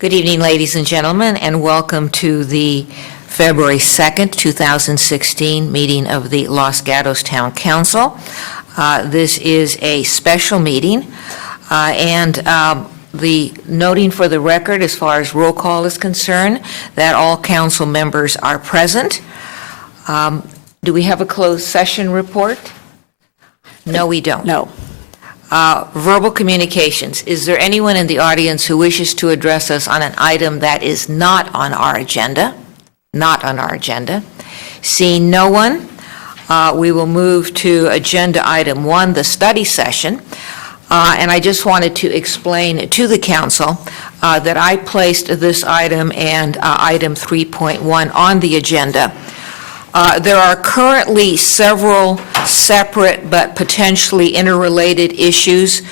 Good evening, ladies and gentlemen, and welcome to the February 2nd, 2016 meeting of the Los Gatos Town Council. This is a special meeting, and the noting for the record as far as roll call is concerned, that all council members are present. Do we have a closed session report? No, we don't. No. Verbal communications. Is there anyone in the audience who wishes to address us on an item that is not on our agenda? Not on our agenda. Seeing no one, we will move to agenda item 1, the study session. And I just wanted to explain to the council that I placed this item and item 3.1 on the agenda. There are currently several separate but potentially interrelated issues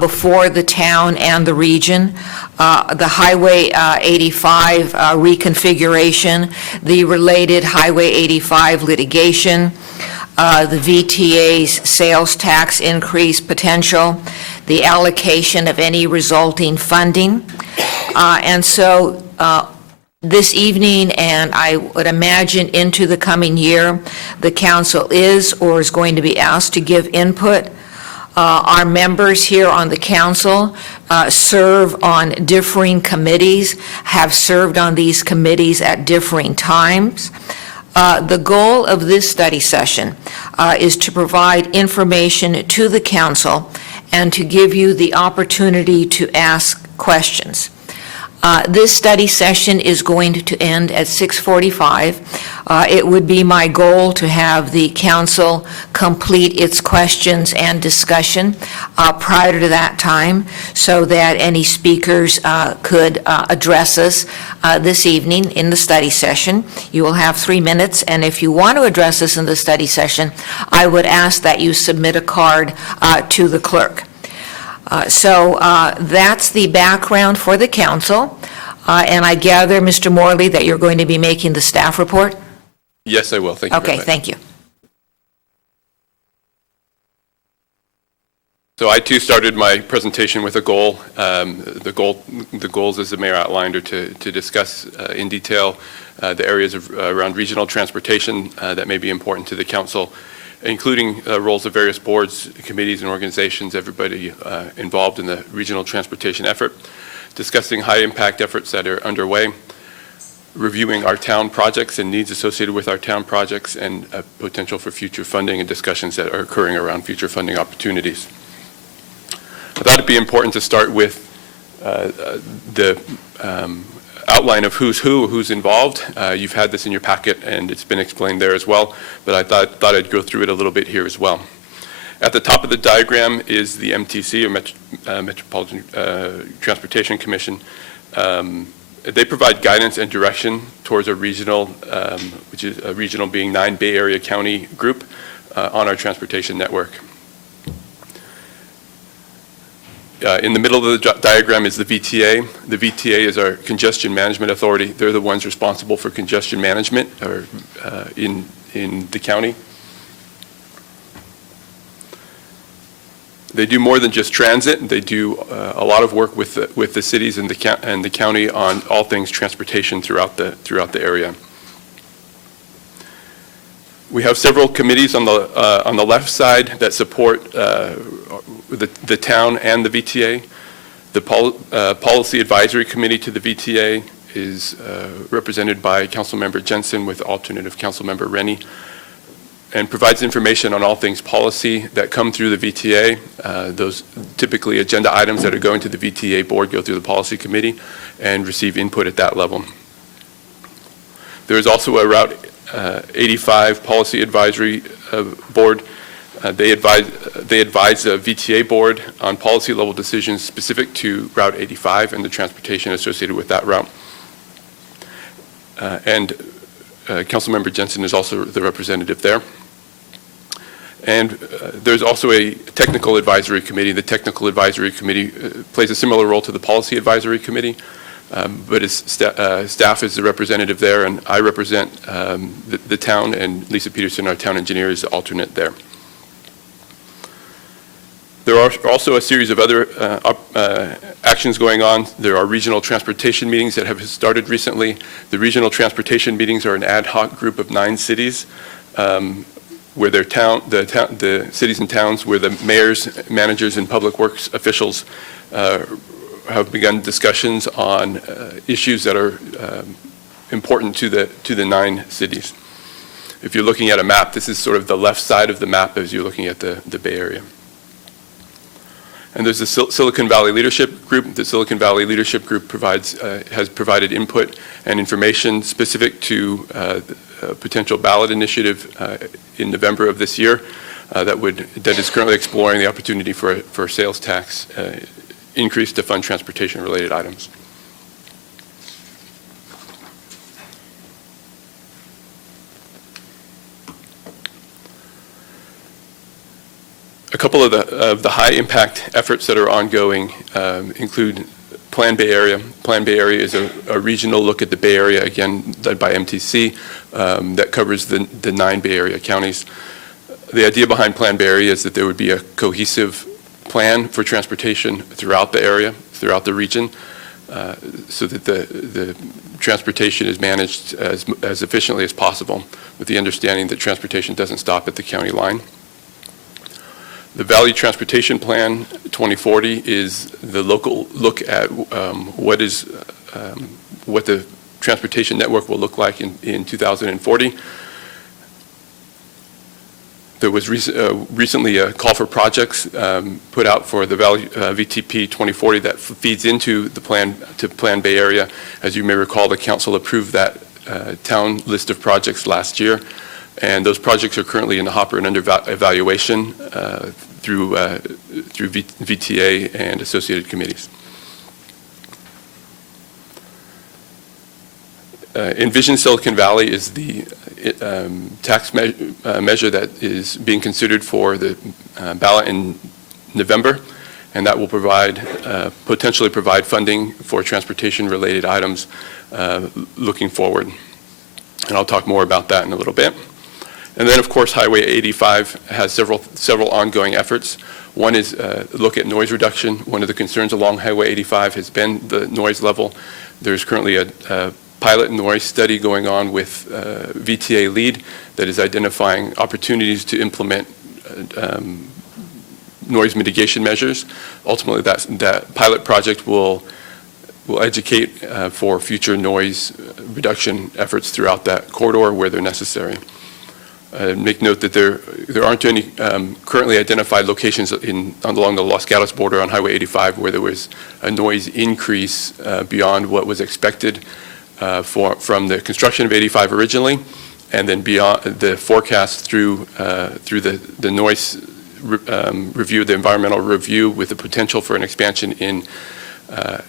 before the town and the region. The Highway 85 reconfiguration, the related Highway 85 litigation, the VTA's sales tax increase potential, the allocation of any resulting funding. And so this evening, and I would imagine into the coming year, the council is or is going to be asked to give input. Our members here on the council serve on differing committees, have served on these committees at differing times. The goal of this study session is to provide information to the council and to give you the opportunity to ask questions. This study session is going to end at 6:45. It would be my goal to have the council complete its questions and discussion prior to that time so that any speakers could address us this evening in the study session. You will have 3 minutes, and if you want to address us in the study session, I would ask that you submit a card to the clerk. So that's the background for the council, and I gather, Mr. Morley, that you're going to be making the staff report? Yes, I will. Thank you. Okay, thank you. So I too started my presentation with a goal. The goals, as the mayor outlined, are to discuss in detail the areas around regional transportation that may be important to the council, including roles of various boards, committees, and organizations, everybody involved in the regional transportation effort, discussing high-impact efforts that are underway, reviewing our town projects and needs associated with our town projects, and potential for future funding and discussions that are occurring around future funding opportunities. I thought it'd be important to start with the outline of who's involved. You've had this in your packet and it's been explained there as well, but I thought I'd go through it a little bit here as well. At the top of the diagram is the MTC, or Metropolitan Transportation Commission. They provide guidance and direction towards a regional, which is a regional being 9 Bay Area County group on our transportation network. In the middle of the diagram is the VTA. The VTA is our congestion management authority. They're the ones responsible for congestion management in the county. They do more than just transit. They do a lot of work with the cities and the county on all things transportation throughout the area. We have several committees on the left side that support the town and the VTA. The Policy Advisory Committee to the VTA is represented by Councilmember Jensen with alternative Councilmember Rennie, and provides information on all things policy that come through the VTA. Those typically agenda items that are going to the VTA board go through the Policy Committee and receive input at that level. There is also a Route 85 Policy Advisory Board. They advise the VTA board on policy level decisions specific to Route 85 and the transportation associated with that route. And Councilmember Jensen is also the representative there. And there's also a technical advisory committee. The technical advisory committee plays a similar role to the policy advisory committee, but staff is the representative there, and I represent the town, and Lisa Peterson, our town engineer, is the alternate there. There are also a series of other actions going on. There are regional transportation meetings that have started recently. The regional transportation meetings are an ad hoc group of 9 cities where the cities and towns where the mayors, managers, and public works officials have begun discussions on issues that are important to the 9 cities. If you're looking at a map, this is sort of the left side of the map as you're looking at the Bay Area. And there's the Silicon Valley Leadership Group. The Silicon Valley Leadership Group has provided input and information specific to a potential ballot initiative in November of this year that is currently exploring the opportunity for a sales tax increase to fund transportation-related items. A couple of the high-impact efforts that are ongoing include Plan Bay Area. Plan Bay Area is a regional look at the Bay Area, again, led by MTC, that covers the 9 Bay Area counties. The idea behind Plan Bay Area is that there would be a cohesive plan for transportation throughout the area, throughout the region, so that the transportation is managed as efficiently as possible, with the understanding that transportation doesn't stop at the county line. The Valley Transportation Plan 2040 is the local look at what the transportation network will look like in 2040. There was recently a call for projects put out for the Valley VTP 2040 that feeds into the Plan Bay Area. As you may recall, the council approved that town list of projects last year. And those projects are currently in the hopper and under evaluation through VTA and associated committees. Envision Silicon Valley is the tax measure that is being considered for the ballot in November, and that will potentially provide funding for transportation-related items looking forward. And I'll talk more about that in a little bit. And then, of course, Highway 85 has several ongoing efforts. One is look at noise reduction. One of the concerns along Highway 85 has been the noise level. There's currently a pilot noise study going on with VTA lead that is identifying opportunities to implement noise mitigation measures. Ultimately, that pilot project will educate for future noise reduction efforts throughout that corridor where they're necessary. Make note that there aren't any currently identified locations along the Los Gatos border on Highway 85 where there was a noise increase beyond what was expected from the construction of 85 originally, and then beyond the forecast through the noise review, the environmental review, with the potential for an expansion in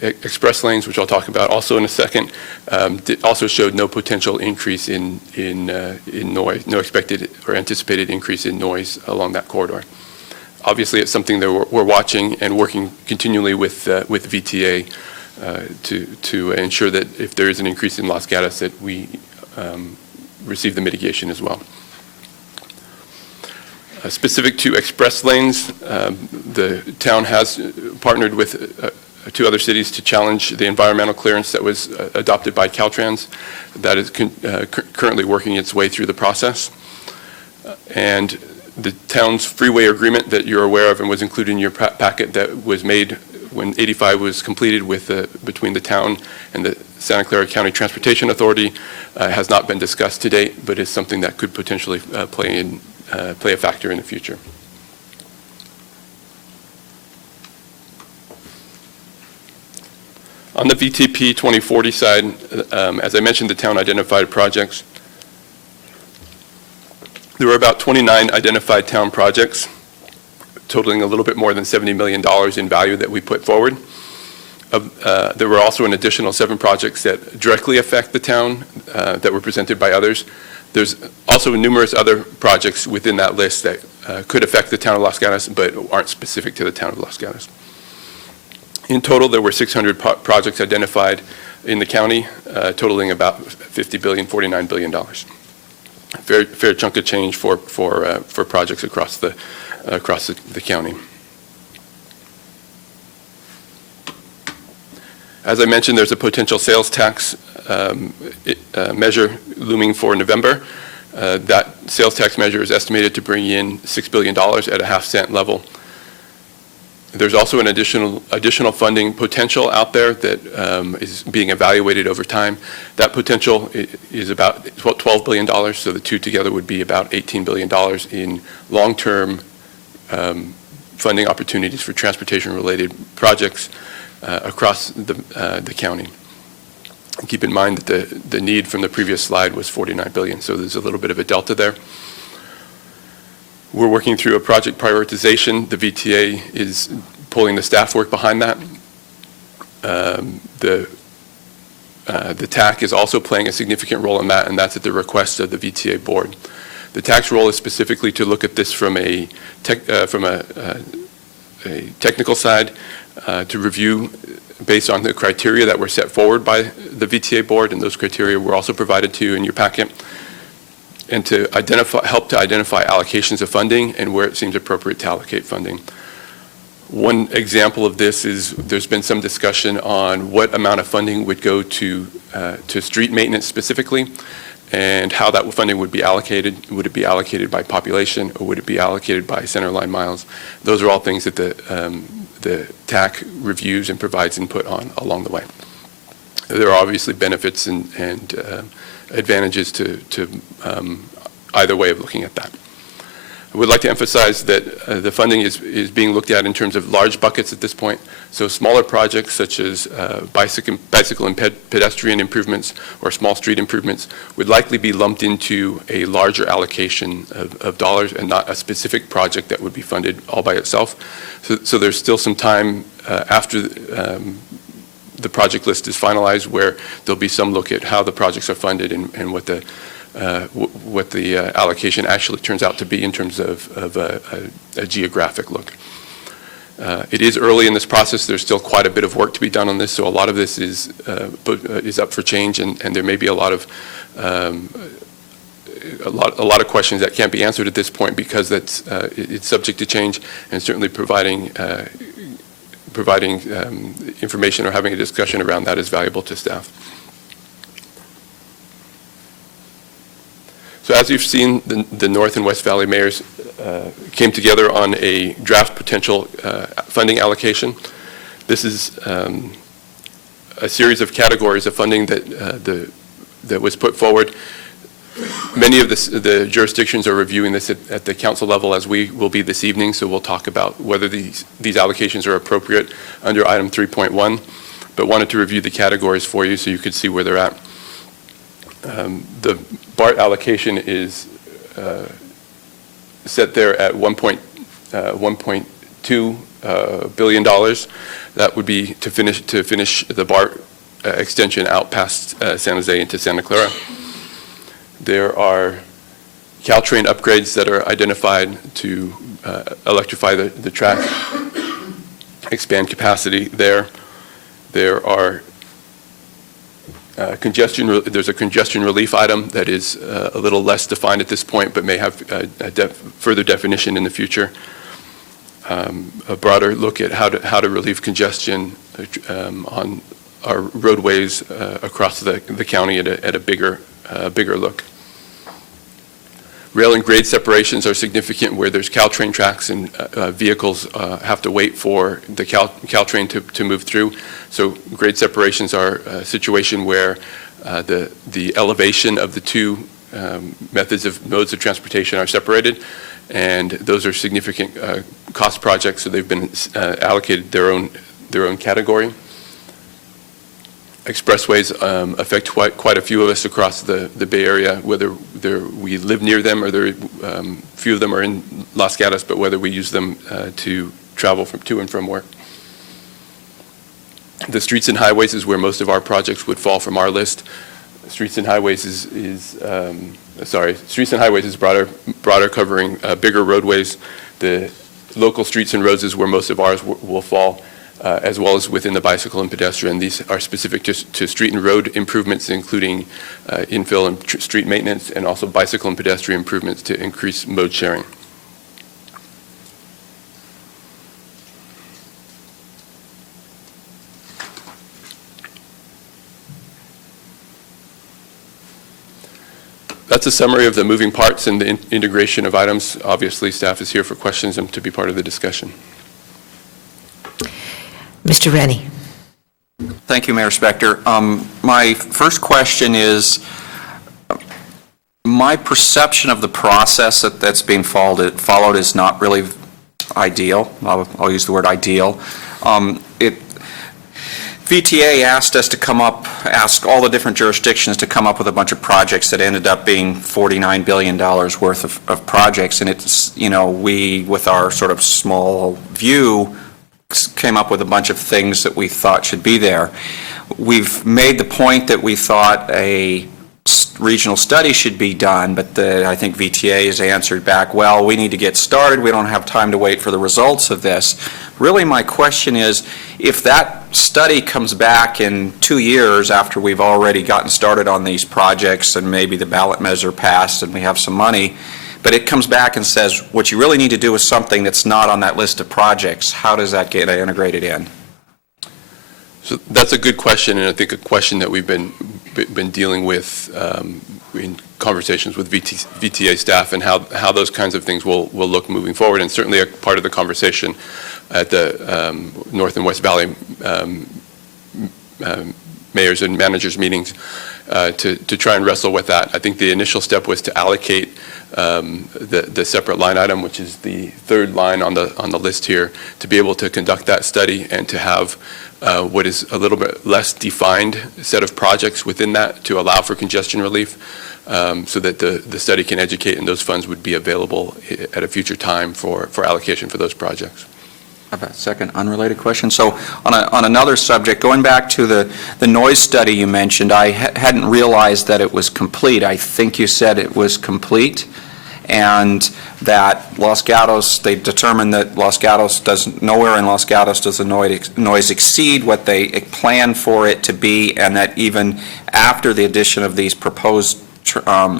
express lanes, which I'll talk about also in a second. Also showed no potential increase in noise, no expected or anticipated increase in noise along that corridor. Obviously, it's something that we're watching and working continually with VTA to ensure that if there is an increase in Los Gatos, that we receive the mitigation as well. Specific to express lanes, the town has partnered with 2 other cities to challenge the environmental clearance that was adopted by Caltrans. That is currently working its way through the process. And the town's freeway agreement that you're aware of and was included in your packet that was made when 85 was completed between the town and the Santa Clara County Transportation Authority has not been discussed to date, but is something that could potentially play a factor in the future. On the VTP 2040 side, as I mentioned, the town identified projects. There were about 29 identified town projects, totaling a little bit more than $70 million in value that we put forward. There were also an additional 7 projects that directly affect the town that were presented by others. There's also numerous other projects within that list that could affect the town of Los Gatos, but aren't specific to the town of Los Gatos. In total, there were 600 projects identified in the county, totaling about $50 billion, $49 billion. Fair chunk of change for projects across the county. As I mentioned, there's a potential sales tax measure looming for November. That sales tax measure is estimated to bring in $6 billion at a half-cent level. There's also an additional funding potential out there that is being evaluated over time. That potential is about $12 billion, so the two together would be about $18 billion in long-term funding opportunities for transportation-related projects across the county. Keep in mind that the need from the previous slide was $49 billion, so there's a little bit of a delta there. We're working through a project prioritization. The VTA is pulling the staff work behind that. The TAC is also playing a significant role in that, and that's at the request of the VTA board. The TAC's role is specifically to look at this from a technical side, to review based on the criteria that were set forward by the VTA board, and those criteria were also provided to you in your packet, and to help to identify allocations of funding and where it seems appropriate to allocate funding. One example of this is there's been some discussion on what amount of funding would go to street maintenance specifically, and how that funding would be allocated. Would it be allocated by population, or would it be allocated by center line miles? Those are all things that the TAC reviews and provides input on along the way. There are obviously benefits and advantages to either way of looking at that. I would like to emphasize that the funding is being looked at in terms of large buckets at this point. So smaller projects such as bicycle and pedestrian improvements or small street improvements would likely be lumped into a larger allocation of dollars, and not a specific project that would be funded all by itself. So there's still some time after the project list is finalized where there'll be some look at how the projects are funded and what the allocation actually turns out to be in terms of a geographic look. It is early in this process. There's still quite a bit of work to be done on this, so a lot of this is up for change, and there may be a lot of questions that can't be answered at this point because it's subject to change, and certainly providing information or having a discussion around that is valuable to staff. So as you've seen, the North and West Valley mayors came together on a draft potential funding allocation. This is a series of categories of funding that was put forward. Many of the jurisdictions are reviewing this at the council level, as we will be this evening, so we'll talk about whether these allocations are appropriate under item 3.1, but wanted to review the categories for you so you could see where they're at. The BART allocation is set there at $1.2 billion. That would be to finish the BART extension out past San Jose into Santa Clara. There are Caltrain upgrades that are identified to electrify the track, expand capacity there. There are there's a congestion relief item that is a little less defined at this point, but may have further definition in the future. A broader look at how to relieve congestion on our roadways across the county at a bigger look. Rail and grade separations are significant where there's Caltrain tracks and vehicles have to wait for the Caltrain to move through. So grade separations are a situation where the elevation of the two modes of transportation are separated, and those are significant cost projects, so they've been allocated their own category. Expressways affect quite a few of us across the Bay Area, whether we live near them or few of them are in Los Gatos, but whether we use them to travel to and from work. The streets and highways is where most of our projects would fall from our list. Streets and highways is broader, covering bigger roadways. The local streets and roads is where most of ours will fall, as well as within the bicycle and pedestrian. These are specific to street and road improvements, including infill and street maintenance, and also bicycle and pedestrian improvements to increase mode sharing. That's a summary of the moving parts and the integration of items. Obviously, staff is here for questions and to be part of the discussion. Mr. Rennie. Thank you, Mayor Spector. My first question is, my perception of the process that's being followed is not really ideal. I'll use the word ideal. VTA asked us to ask all the different jurisdictions to come up with a bunch of projects that ended up being $49 billion worth of projects, and it's, we, with our sort of small view, came up with a bunch of things that we thought should be there. We've made the point that we thought a regional study should be done, but I think VTA has answered back, well, we need to get started. We don't have time to wait for the results of this. Really, my question is, if that study comes back in 2 years after we've already gotten started on these projects and maybe the ballot measure passed and we have some money, but it comes back and says, what you really need to do is something that's not on that list of projects, how does that get integrated in? So that's a good question, and I think a question that we've been dealing with in conversations with VTA staff, and how those kinds of things will look moving forward, and certainly a part of the conversation at the North and West Valley mayors and managers meetings to try and wrestle with that. I think the initial step was to allocate the separate line item, which is the third line on the list here, to be able to conduct that study and to have what is a little bit less defined set of projects within that to allow for congestion relief, so that the study can educate and those funds would be available at a future time for allocation for those projects. I have a second unrelated question. So on another subject, going back to the noise study you mentioned, I hadn't realized that it was complete. I think you said it was complete, and that Los Gatos, they determined that nowhere in Los Gatos does the noise exceed what they planned for it to be, and that even after the addition of these proposed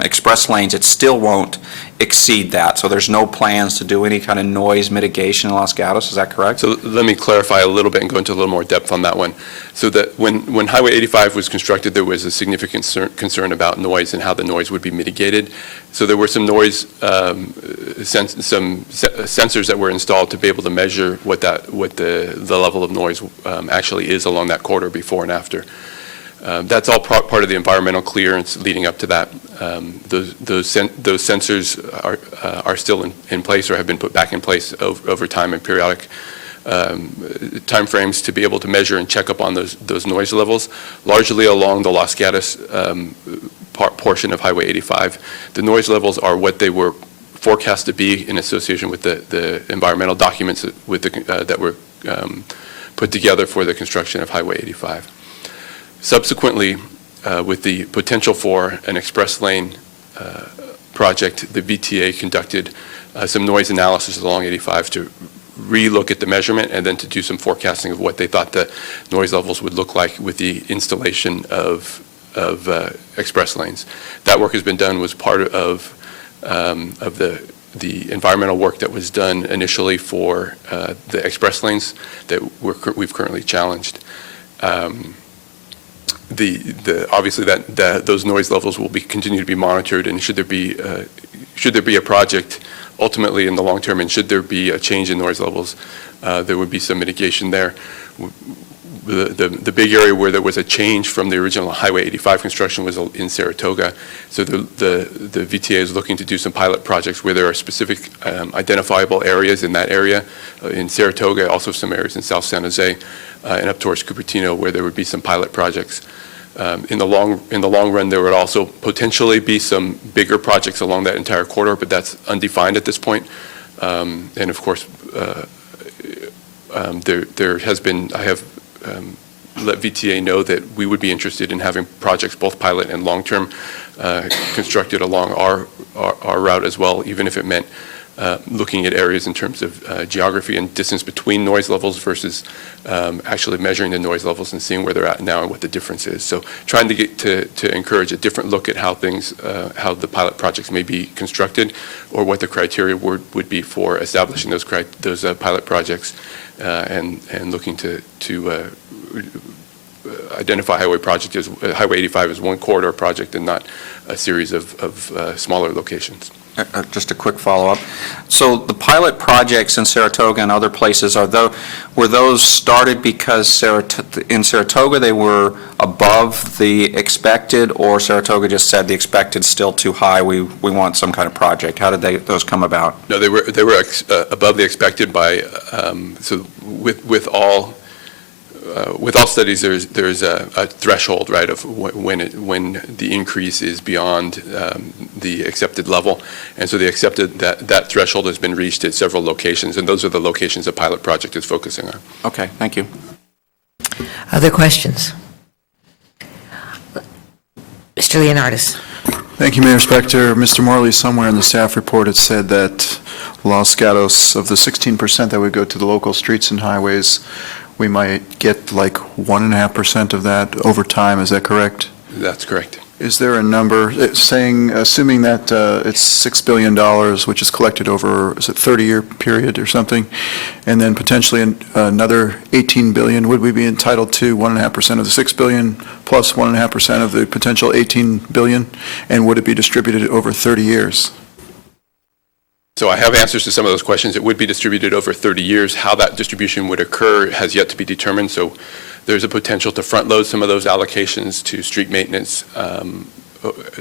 express lanes, it still won't exceed that. So there's no plans to do any kind of noise mitigation in Los Gatos, is that correct? So let me clarify a little bit and go into a little more depth on that one. So that when Highway 85 was constructed, there was a significant concern about noise and how the noise would be mitigated. So there were some noise sensors that were installed to be able to measure what the level of noise actually is along that corridor before and after. That's all part of the environmental clearance leading up to that. Those sensors are still in place or have been put back in place over time in periodic timeframes to be able to measure and check up on those noise levels, largely along the Los Gatos portion of Highway 85. The noise levels are what they were forecast to be in association with the environmental documents that were put together for the construction of Highway 85. Subsequently, with the potential for an express lane project, the VTA conducted some noise analysis along 85 to re-look at the measurement and then to do some forecasting of what they thought the noise levels would look like with the installation of express lanes. That work has been done, was part of the environmental work that was done initially for the express lanes that we've currently challenged. Obviously those noise levels will continue to be monitored, and should there be a project ultimately in the long term, and should there be a change in noise levels, there would be some mitigation there. The big area where there was a change from the original Highway 85 construction was in Saratoga. So the VTA is looking to do some pilot projects where there are specific identifiable areas in that area, in Saratoga, also some areas in South San Jose, and up towards Cupertino, where there would be some pilot projects. In the long run, there would also potentially be some bigger projects along that entire corridor, but that's undefined at this point. And of course, there has been, I have let VTA know that we would be interested in having projects, both pilot and long-term, constructed along our route as well, even if it meant looking at areas in terms of geography and distance between noise levels versus actually measuring the noise levels and seeing where they're at now and what the difference is. So trying to get to encourage a different look at how the pilot projects may be constructed, or what the criteria would be for establishing those pilot projects, and looking to identify Highway 85 as one corridor project and not a series of smaller locations. Just a quick follow-up. So the pilot projects in Saratoga and other places, were those started because in Saratoga they were above the expected, or Saratoga just said the expected still too high, we want some kind of project? How did those come about? No, they were above the expected by, so with all studies, there's a threshold, right, of when the increase is beyond the accepted level. And so that threshold has been reached at several locations, and those are the locations the pilot project is focusing on. Okay, thank you. Other questions? Mr. Leonardis. Thank you, Mayor Spector. Mr. Morley, somewhere in the staff report it said that Los Gatos, of the 16% that would go to the local streets and highways, we might get like 1.5% of that over time. Is that correct? That's correct. Is there a number assuming that it's $6 billion, which is collected over, is it 30-year period or something, and then potentially another $18 billion, would we be entitled to 1.5% of the $6 billion plus 1.5% of the potential $18 billion, and would it be distributed over 30 years? So I have answers to some of those questions. It would be distributed over 30 years. How that distribution would occur has yet to be determined. So there's a potential to front load some of those allocations to street maintenance.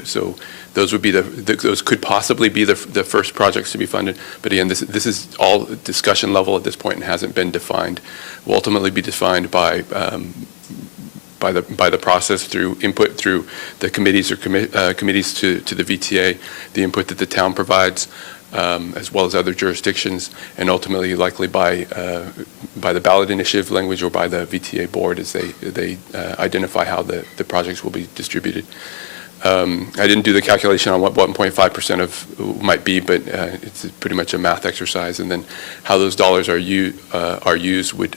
So those would be those could possibly be the first projects to be funded. But again, this is all discussion level at this point and hasn't been defined. Will ultimately be defined by the process through input through the committees or committees to the VTA, the input that the town provides, as well as other jurisdictions, and ultimately likely by the ballot initiative language or by the VTA board as they identify how the projects will be distributed. I didn't do the calculation on what 1.5% of might be, but it's pretty much a math exercise, and then how those dollars are used would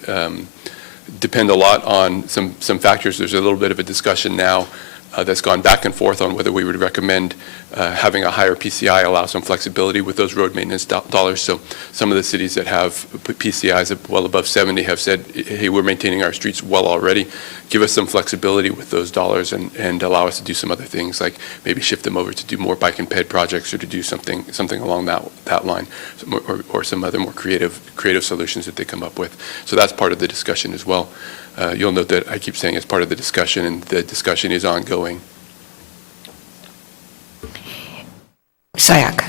depend a lot on some factors. There's a little bit of a discussion now that's gone back and forth on whether we would recommend having a higher PCI allow some flexibility with those road maintenance dollars. So some of the cities that have PCIs of well above 70 have said, hey, we're maintaining our streets well already. Give us some flexibility with those dollars and allow us to do some other things, like maybe shift them over to do more bike and ped projects or to do something along that line, or some other more creative solutions that they come up with. So that's part of the discussion as well. You'll note that I keep saying it's part of the discussion, and the discussion is ongoing. Sayak.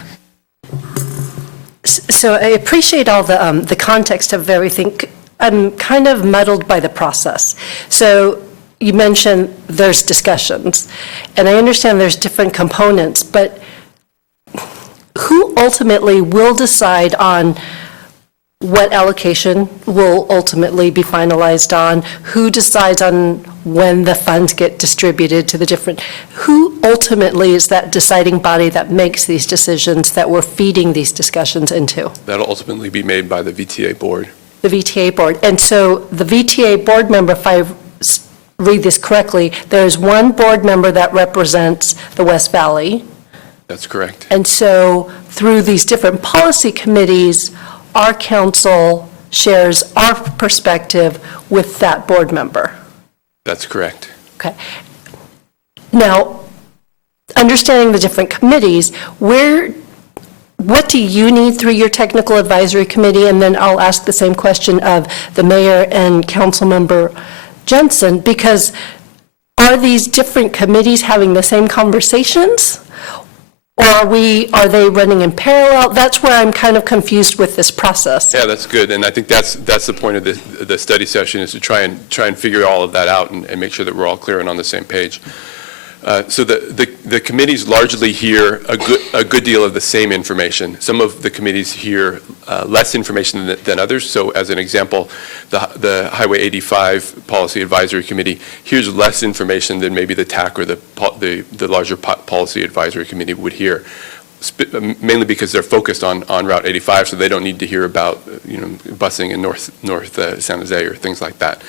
So I appreciate all the context of everything. I'm kind of muddled by the process. So you mentioned there's discussions, and I understand there's different components, but who ultimately will decide on what allocation will ultimately be finalized on? Who decides on when the funds get distributed to the different? Who ultimately is that deciding body that makes these decisions that we're feeding these discussions into? That'll ultimately be made by the VTA board. The VTA board. And so the VTA board member, if I read this correctly, there's one board member that represents the West Valley. That's correct. And so through these different policy committees, our council shares our perspective with that board member. That's correct. Okay. Now, understanding the different committees, what do you need through your technical advisory committee? And then I'll ask the same question of the mayor and council member Jensen, because are these different committees having the same conversations? Or are they running in parallel? That's where I'm kind of confused with this process. Yeah, that's good, and I think that's the point of the study session, is to try and figure all of that out and make sure that we're all clear and on the same page. So the committees largely hear a good deal of the same information. Some of the committees hear less information than others. So as an example, the Highway 85 Policy Advisory Committee hears less information than maybe the TAC or the larger Policy Advisory Committee would hear, mainly because they're focused on Route 85, so they don't need to hear about busing in North San Jose or things like that.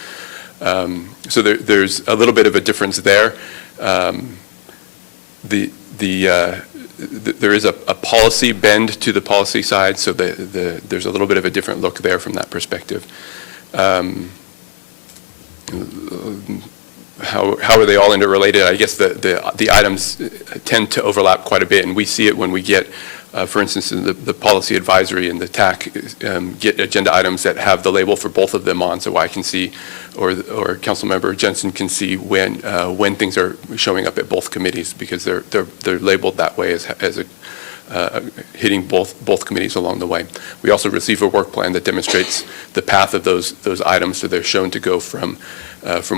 So there's a little bit of a difference there. There is a policy bend to the policy side, so there's a little bit of a different look there from that perspective. how are they all interrelated? I guess the items tend to overlap quite a bit, and we see it when we get, for instance, in the policy advisory and the TAC, get agenda items that have the label for both of them on, so I can see, or Councilmember Jensen can see when things are showing up at both committees, because they're labeled that way as hitting both committees along the way. We also receive a work plan that demonstrates the path of those items, so they're shown to go from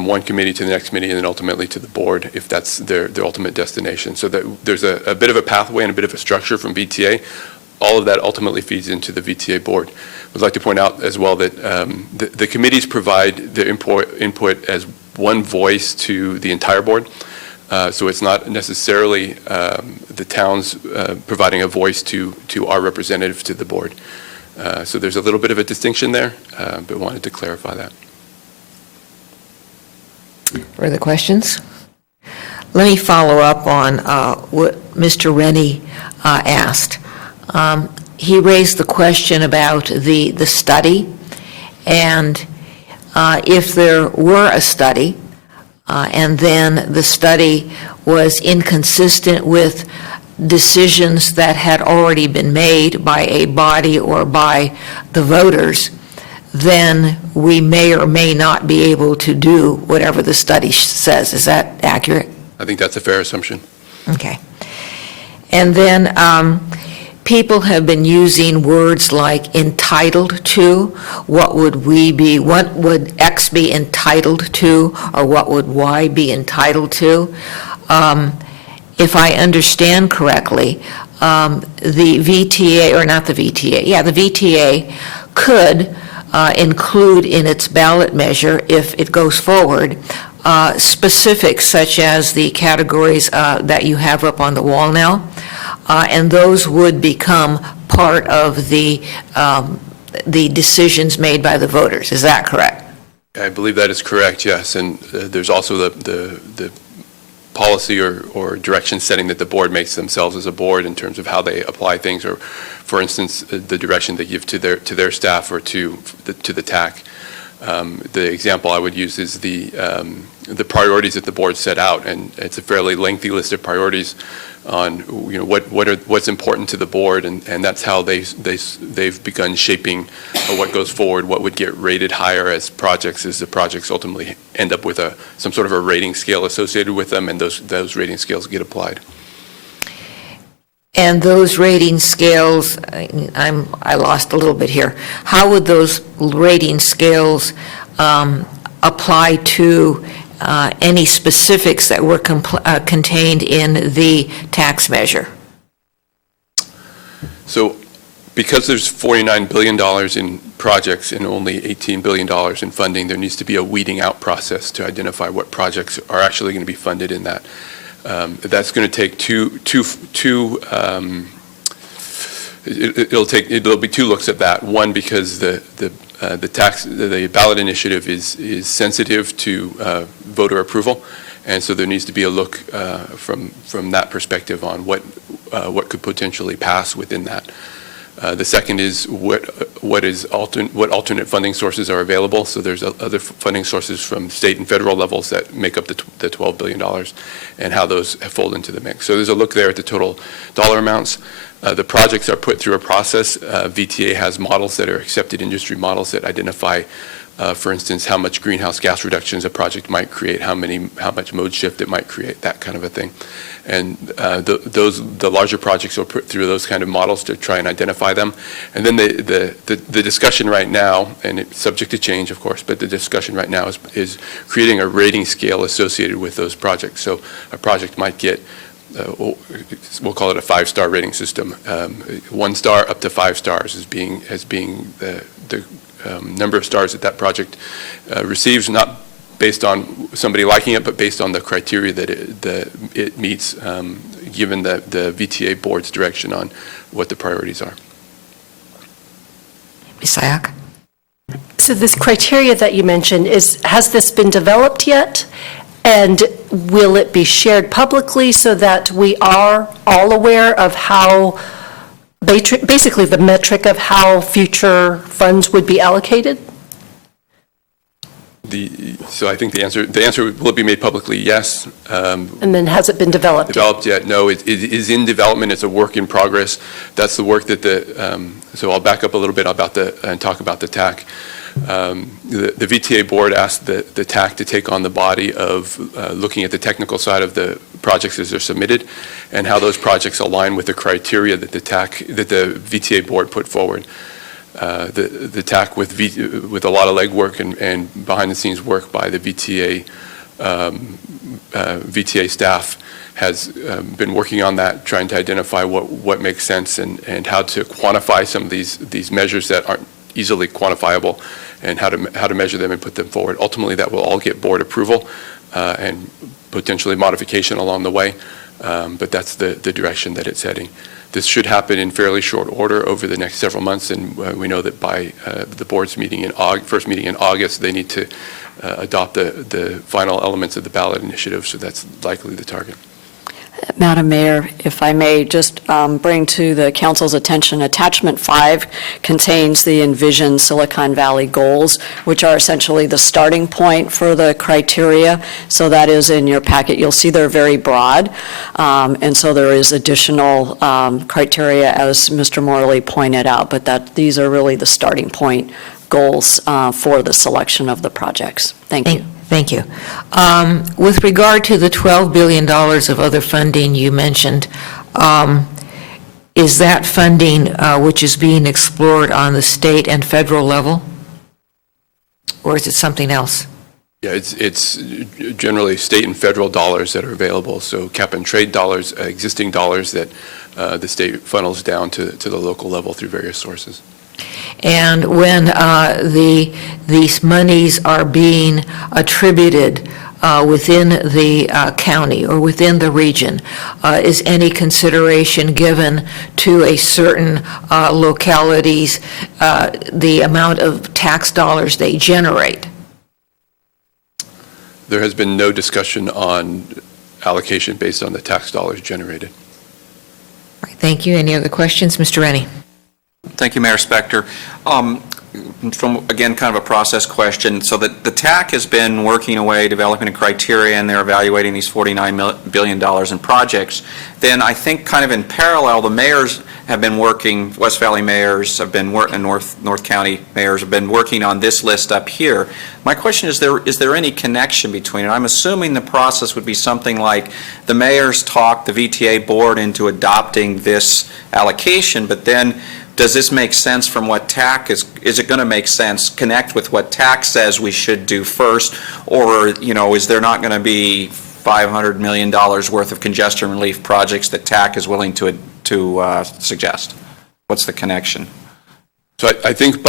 one committee to the next committee and then ultimately to the board if that's their ultimate destination. So that there's a bit of a pathway and a bit of a structure from VTA. All of that ultimately feeds into the VTA board. I'd like to point out as well that the committees provide their input as one voice to the entire board. So it's not necessarily the towns providing a voice to our representative to the board. So there's a little bit of a distinction there, but wanted to clarify that. Further questions? Let me follow up on what Mr. Rennie asked. He raised the question about the study, and if there were a study, and then the study was inconsistent with decisions that had already been made by a body or by the voters, then we may or may not be able to do whatever the study says. Is that accurate? I think that's a fair assumption. Okay. And then people have been using words like entitled to. What would X be entitled to, or what would Y be entitled to? If I understand correctly, the VTA, or not the VTA, the VTA could include in its ballot measure, if it goes forward, specifics such as the categories that you have up on the wall now, and those would become part of the decisions made by the voters. Is that correct? I believe that is correct, yes. And there's also the policy or direction setting that the board makes themselves as a board in terms of how they apply things, or, for instance, the direction they give to their staff or to the TAC. The example I would use is the priorities that the board set out, and it's a fairly lengthy list of priorities on what's important to the board, and that's how they've begun shaping what goes forward, what would get rated higher as projects, as the projects ultimately end up with some sort of a rating scale associated with them, and those rating scales get applied. And those rating scales, I lost a little bit here. How would those rating scales apply to any specifics that were contained in the tax measure? So because there's $49 billion in projects and only $18 billion in funding, there needs to be a weeding out process to identify what projects are actually going to be funded in that. That's going to take it'll be two looks at that. One, because the ballot initiative is sensitive to voter approval, and so there needs to be a look from that perspective on what could potentially pass within that. The second is what alternate funding sources are available. So there's other funding sources from state and federal levels that make up the $12 billion, and how those fold into the mix. So there's a look there at the total dollar amounts. The projects are put through a process. VTA has models that are accepted industry models that identify, for instance, how much greenhouse gas reductions a project might create, how much mode shift it might create, that kind of a thing. And the larger projects will put through those kind of models to try and identify them. And then the discussion right now, and it's subject to change, of course, but the discussion right now is creating a rating scale associated with those projects. So a project might get, we'll call it a 5-star rating system. 1 star up to 5 stars as being the number of stars that project receives, not based on somebody liking it, but based on the criteria that it meets, given the VTA board's direction on what the priorities are. Ms. Sayak? So this criteria that you mentioned, has this been developed yet? And will it be shared publicly so that we are all aware of how, basically the metric of how future funds would be allocated? So I think the answer will be made publicly, yes. And then has it been developed? Developed yet? No, it is in development. It's a work in progress. That's the work that so I'll back up a little bit and talk about the TAC. The VTA board asked the TAC to take on the body of looking at the technical side of the projects as they're submitted and how those projects align with the criteria that the VTA board put forward. The TAC with a lot of legwork and behind-the-scenes work by the VTA staff has been working on that, trying to identify what makes sense and how to quantify some of these measures that aren't easily quantifiable, and how to measure them and put them forward. Ultimately, that will all get board approval and potentially modification along the way, but that's the direction that it's heading. This should happen in fairly short order over the next several months, and we know that by the board's meeting first meeting in August, they need to adopt the final elements of the ballot initiative, so that's likely the target. Madam Mayor, if I may just bring to the council's attention, Attachment 5 contains the envisioned Silicon Valley goals, which are essentially the starting point for the criteria. So that is in your packet. You'll see they're very broad. And so there is additional criteria, as Mr. Morley pointed out, but these are really the starting point goals for the selection of the projects. Thank you. Thank you. With regard to the $12 billion of other funding you mentioned, is that funding which is being explored on the state and federal level? Or is it something else? Yeah, it's generally state and federal dollars that are available, so cap and trade dollars, existing dollars that the state funnels down to the local level through various sources. And when these monies are being attributed within the county or within the region, is any consideration given to a certain localities, the amount of tax dollars they generate? There has been no discussion on allocation based on the tax dollars generated. All right, thank you. Any other questions? Mr. Rennie? Thank you, Mayor Spector. From, again, kind of a process question. So the TAC has been working away, developing a criteria, and they're evaluating these $49 billion in projects. Then I think kind of in parallel, the mayors have been working, West Valley mayors have been working, North County mayors have been working on this list up here. My question is there any connection between it? I'm assuming the process would be something like the mayors talk the VTA board into adopting this allocation, but then does this make sense from what TAC is it going to make sense, connect with what TAC says we should do first, or, is there not going to be $500 million worth of congestion relief projects that TAC is willing to suggest? What's the connection? So I think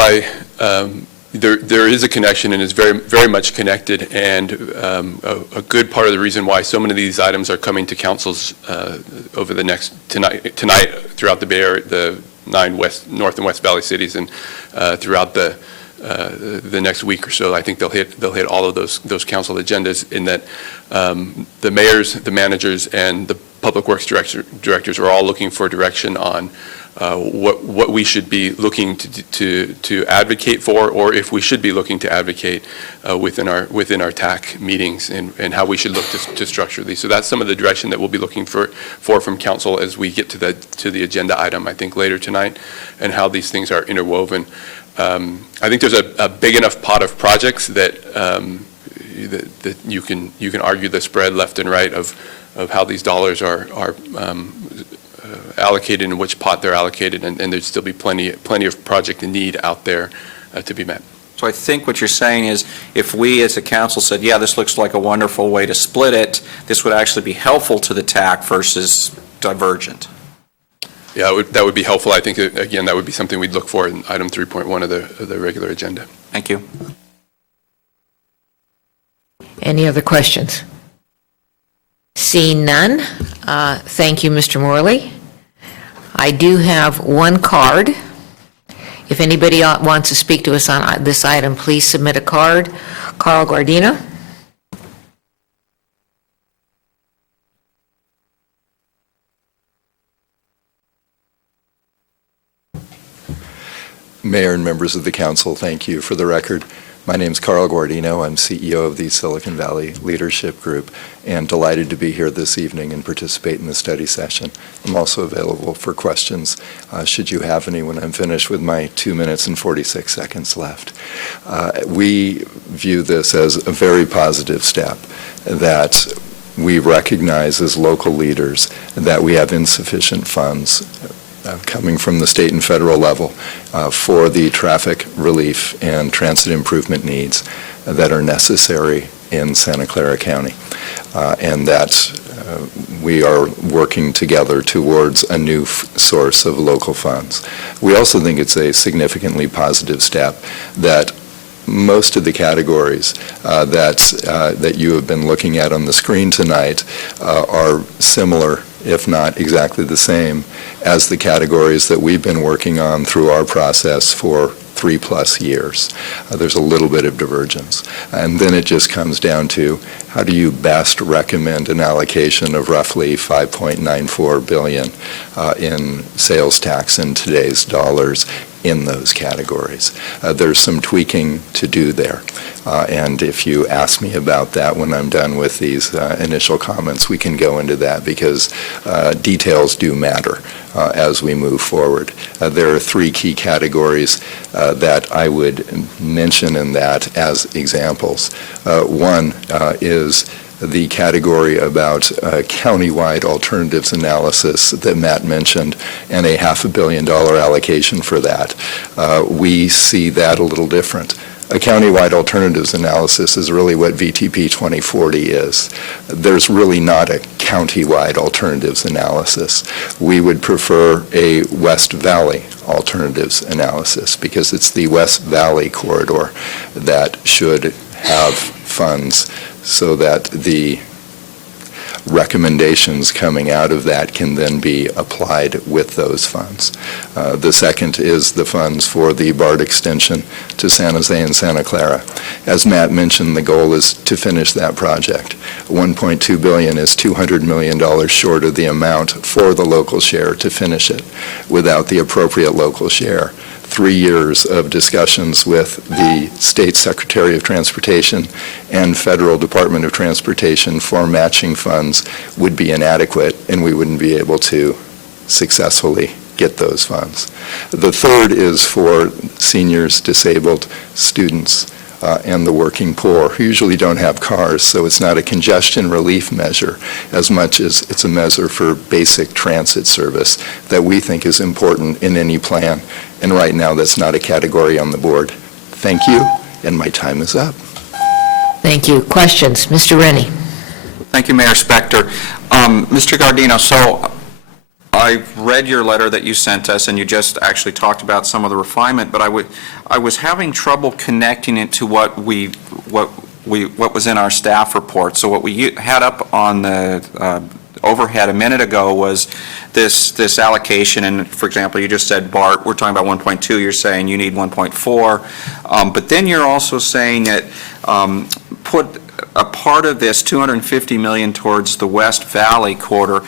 there is a connection, and it's very, very much connected, and a good part of the reason why so many of these items are coming to councils over the tonight throughout the Bay Area, the 9 North and West Valley cities, and throughout the next week or so. I think they'll hit all of those council agendas, in that the mayors, the managers, and the public works directors are all looking for direction on what we should be looking to advocate for, or if we should be looking to advocate within our TAC meetings, and how we should look to structure these. So that's some of the direction that we'll be looking for from council as we get to the agenda item, I think, later tonight, and how these things are interwoven. I think there's a big enough pot of projects that that you can argue the spread left and right of how these dollars are allocated and which pot they're allocated, and there'd still be plenty of project need out there to be met. So I think what you're saying is, if we as a council said, yeah, this looks like a wonderful way to split it, this would actually be helpful to the TAC versus divergent. Yeah, that would be helpful. I think, again, that would be something we'd look for in item 3.1 of the regular agenda. Thank you. Any other questions? Seeing none, thank you, Mr. Morley. I do have one card. If anybody wants to speak to us on this item, please submit a card. Carl Guardino. Mayor and members of the council, thank you. For the record, My name's Carl Guardino. I'm CEO of the Silicon Valley Leadership Group, and delighted to be here this evening and participate in the study session. I'm also available for questions, should you have any, when I'm finished with my 2 minutes and 46 seconds left. We view this as a very positive step, that we recognize as local leaders that we have insufficient funds coming from the state and federal level for the traffic relief and transit improvement needs that are necessary in Santa Clara County, and that we are working together towards a new source of local funds. We also think it's a significantly positive step that most of the categories that you have been looking at on the screen tonight are similar, if not exactly the same, as the categories that we've been working on through our process for 3+ years. There's a little bit of divergence. And then it just comes down to how do you best recommend an allocation of roughly $5.94 billion in sales tax in today's dollars in those categories. There's some tweaking to do there. And if you ask me about that when I'm done with these initial comments, we can go into that because details do matter as we move forward. There are 3 key categories that I would mention in that as examples. One is the category about county-wide alternatives analysis that Matt mentioned, and a $500 million allocation for that. We see that a little different. A county-wide alternatives analysis is really what VTP 2040 is. There's really not a county-wide alternatives analysis. We would prefer a West Valley alternatives analysis because it's the West Valley corridor that should have funds so that the recommendations coming out of that can then be applied with those funds. The second is the funds for the BART extension to San Jose and Santa Clara. As Matt mentioned, the goal is to finish that project. $1.2 billion is $200 million short of the amount for the local share to finish it without the appropriate local share. 3 years of discussions with the State Secretary of Transportation and Federal Department of Transportation for matching funds would be inadequate, and we wouldn't be able to successfully get those funds. The third is for seniors, disabled, students, and the working poor, who usually don't have cars, so it's not a congestion relief measure as much as it's a measure for basic transit service that we think is important in any plan. And right now, that's not a category on the board. Thank you, and my time is up. Thank you. Questions? Mr. Rennie. Thank you, Mayor Spector. Mr. Guardino, so I read your letter that you sent us, and you just actually talked about some of the refinement, but I was having trouble connecting it to what was in our staff report. So what we had up on the overhead a minute ago was this allocation, and for example, you just said BART, we're talking about 1.2, you're saying you need 1.4, but then you're also saying that put a part of this, $250 million, towards the West Valley corridor,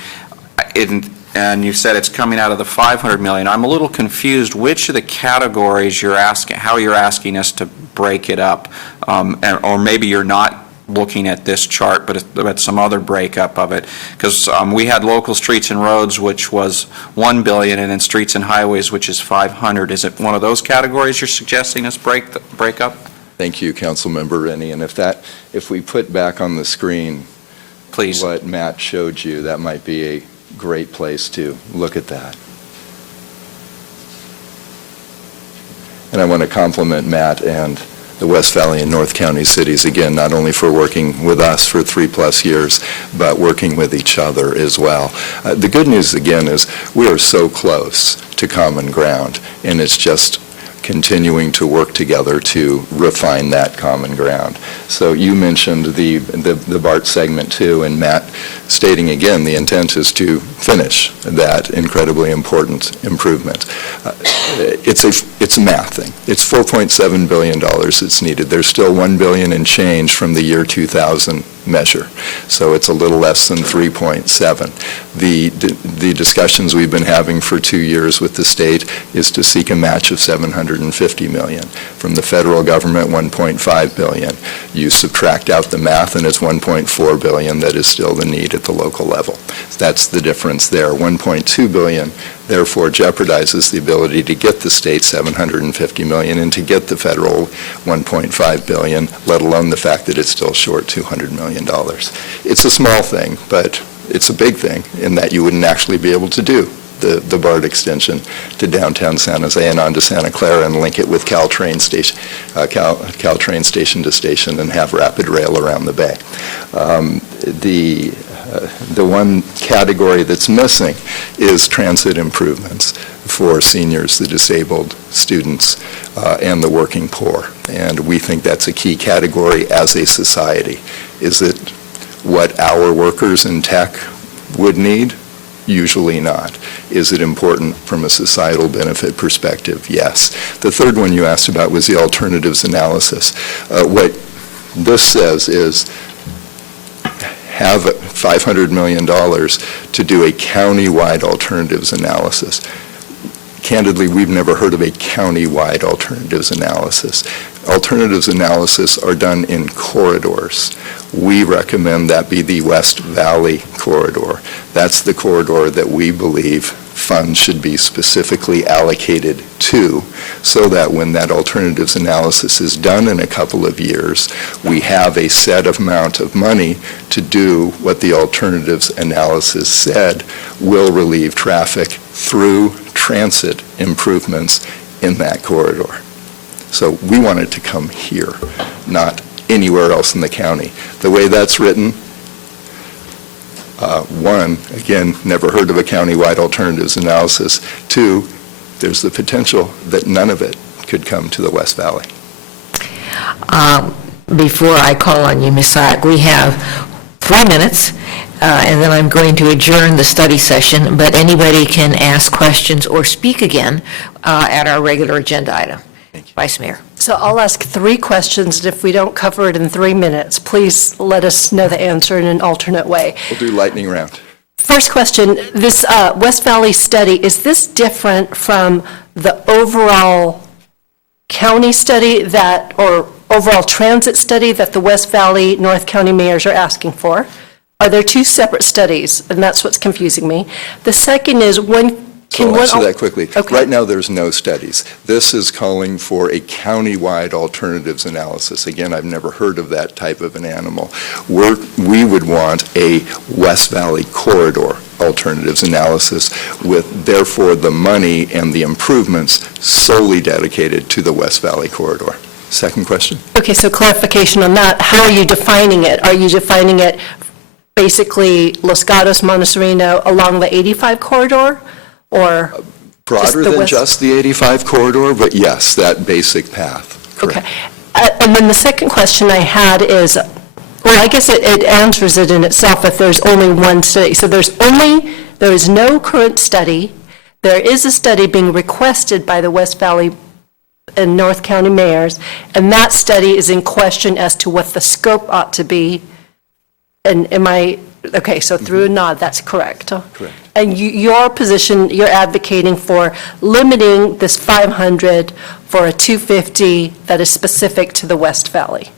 and you said it's coming out of the $500 million. I'm a little confused which of the categories you're asking, how you're asking us to break it up, or maybe you're not looking at this chart, but at some other breakup of it, because we had local streets and roads, which was $1 billion, and then streets and highways, which is $500. Is it one of those categories you're suggesting us break up? Thank you, Councilmember Rennie. And if we put back on the screen, Please. What Matt showed you, that might be a great place to look at that. And I want to compliment Matt and the West Valley and North County cities, again, not only for working with us for 3+ years, but working with each other as well. The good news, again, is we are so close to common ground, and it's just continuing to work together to refine that common ground. So you mentioned the BART segment too, and Matt stating again, the intent is to finish that incredibly important improvement. It's It's a math thing. It's $4.7 billion that's needed. There's still $1 billion and change from the year 2000 measure. So it's a little less than 3.7. The discussions we've been having for 2 years with the state is to seek a match of $750 million. From the federal government, $1.5 billion. You subtract out the math and it's $1.4 billion that is still the need at the local level. That's the difference there. $1.2 billion therefore jeopardizes the ability to get the state $750 million and to get the federal $1.5 billion, let alone the fact that it's still short $200 million. It's a small thing, but it's a big thing in that you wouldn't actually be able to do the BART extension to downtown San Jose and on to Santa Clara and link it with Caltrain station to station and have rapid rail around the bay. The one category that's missing is transit improvements for seniors, the disabled, students, and the working poor. And we think that's a key category as a society. Is it what our workers in tech would need? Usually not. Is it important from a societal benefit perspective? Yes. The third one you asked about was the alternatives analysis. What this says is have $500 million to do a county-wide alternatives analysis. Candidly, we've never heard of a county-wide alternatives analysis. Alternatives analysis are done in corridors. We recommend that be the West Valley corridor. That's the corridor that we believe funds should be specifically allocated to, so that when that alternatives analysis is done in a couple of years, we have a set amount of money to do what the alternatives analysis said will relieve traffic through transit improvements in that corridor. So we want it to come here, not anywhere else in the county. The way that's written, one, again, never heard of a county-wide alternatives analysis. Two, there's the potential that none of it could come to the West Valley. Before I call on you, Ms. Sack, we have 3 minutes, and then I'm going to adjourn the study session, but anybody can ask questions or speak again at our regular agenda item. Vice Mayor. So I'll ask 3 questions, and if we don't cover it in 3 minutes, please let us know the answer in an alternate way. We'll do lightning round. First question, this West Valley study, is this different from the overall county study or overall transit study that the West Valley North County mayors are asking for? Are there 2 separate studies? And that's what's confusing me. The second is So I'll answer that quickly. Okay. Right now, there's no studies. This is calling for a county-wide alternatives analysis. Again, I've never heard of that type of an animal. We would want a West Valley corridor alternatives analysis with, therefore, the money and the improvements solely dedicated to the West Valley corridor. Second question? Okay, so clarification on that. How are you defining it? Are you defining it basically Los Gatos, Montecito along the 85 corridor? Or broader the than west? just the 85 corridor, but yes, that basic path. Correct. Okay. And then the second question I had is, well, I guess it answers it in itself if there's only one study. So there is no current study. There is a study being requested by the West Valley and North County mayors, and that study is in question as to what the scope ought to be. And am I, okay, so through a nod, that's correct. Correct. And your position, you're advocating for limiting this 500 for a 250 that is specific to the West Valley.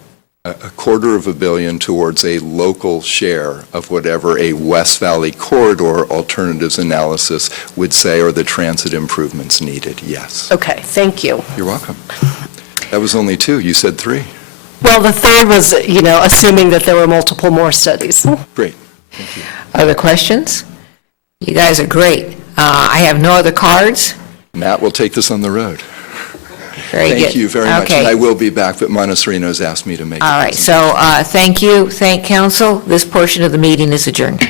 $250 million towards a local share of whatever a West Valley corridor alternatives analysis would say are the transit improvements needed, yes. Okay, thank you. You're welcome. That was only 2. You said 3. Well, the third was, assuming that there were multiple more studies. Great. Thank you. Other questions? You guys are great. I have no other cards. Matt will take this on the road. Very good. Thank you very much. Okay. And I will be back, but Montecito's asked me to make All the right, so thank you, thank council. This portion of the meeting is adjourned.